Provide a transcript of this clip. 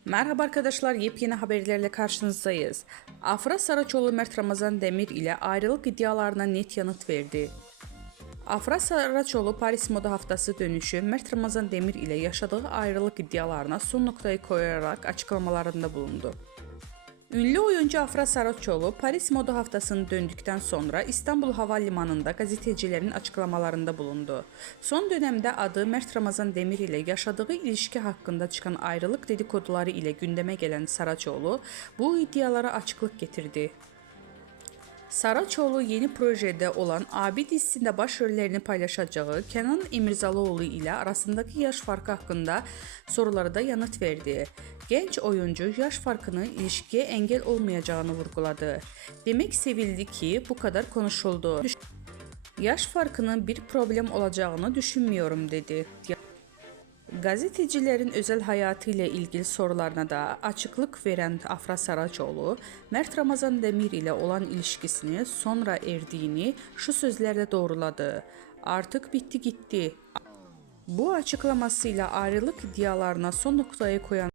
Merhaba arkadaşlar, yepyeni haberlerle karşınızdayız. Afra Saraçoğlu Mert Ramazan Demir ile ayrılık iddialarına net yanıt verdi. Afra Saraçoğlu Paris Moda Haftası dönüşü Mert Ramazan Demir ile yaşadığı ayrılık iddialarına son noktayı koyarak açıklamalarında bulundu. Ünlü oyuncu Afra Saraçoğlu Paris Moda Haftası'nı döndükten sonra İstanbul Havalimanı'nda gazetecilerin açıklamalarında bulundu. Son dönemde adı Mert Ramazan Demir ile yaşadığı ilişki hakkında çıkan ayrılık dedikoduları ile gündeme gelen Saraçoğlu bu iddialara açıklık getirdi. Saraçoğlu yeni projede olan Abi dizisinde başrollerini paylaşacağı Kenan İmirzalıoğlu ile arasındaki yaş farkı hakkında sorulara da yanıt verdi. Genç oyuncu yaş farkının ilişkiye engel olmayacağını vurguladı. Demek sevildi ki bu kadar konuşuldu. Yaş farkının bir problem olacağını düşünmüyorum dedi. Gazetecilerin özel hayatı ile ilgili sorularına da açıklık veren Afra Saraçoğlu, Mert Ramazan Demir ile olan ilişkisini sonra erdiğini şu sözlerle doğruladı. Artık bitti gitti. Bu açıklamasıyla ayrılık iddialarına son noktayı koyan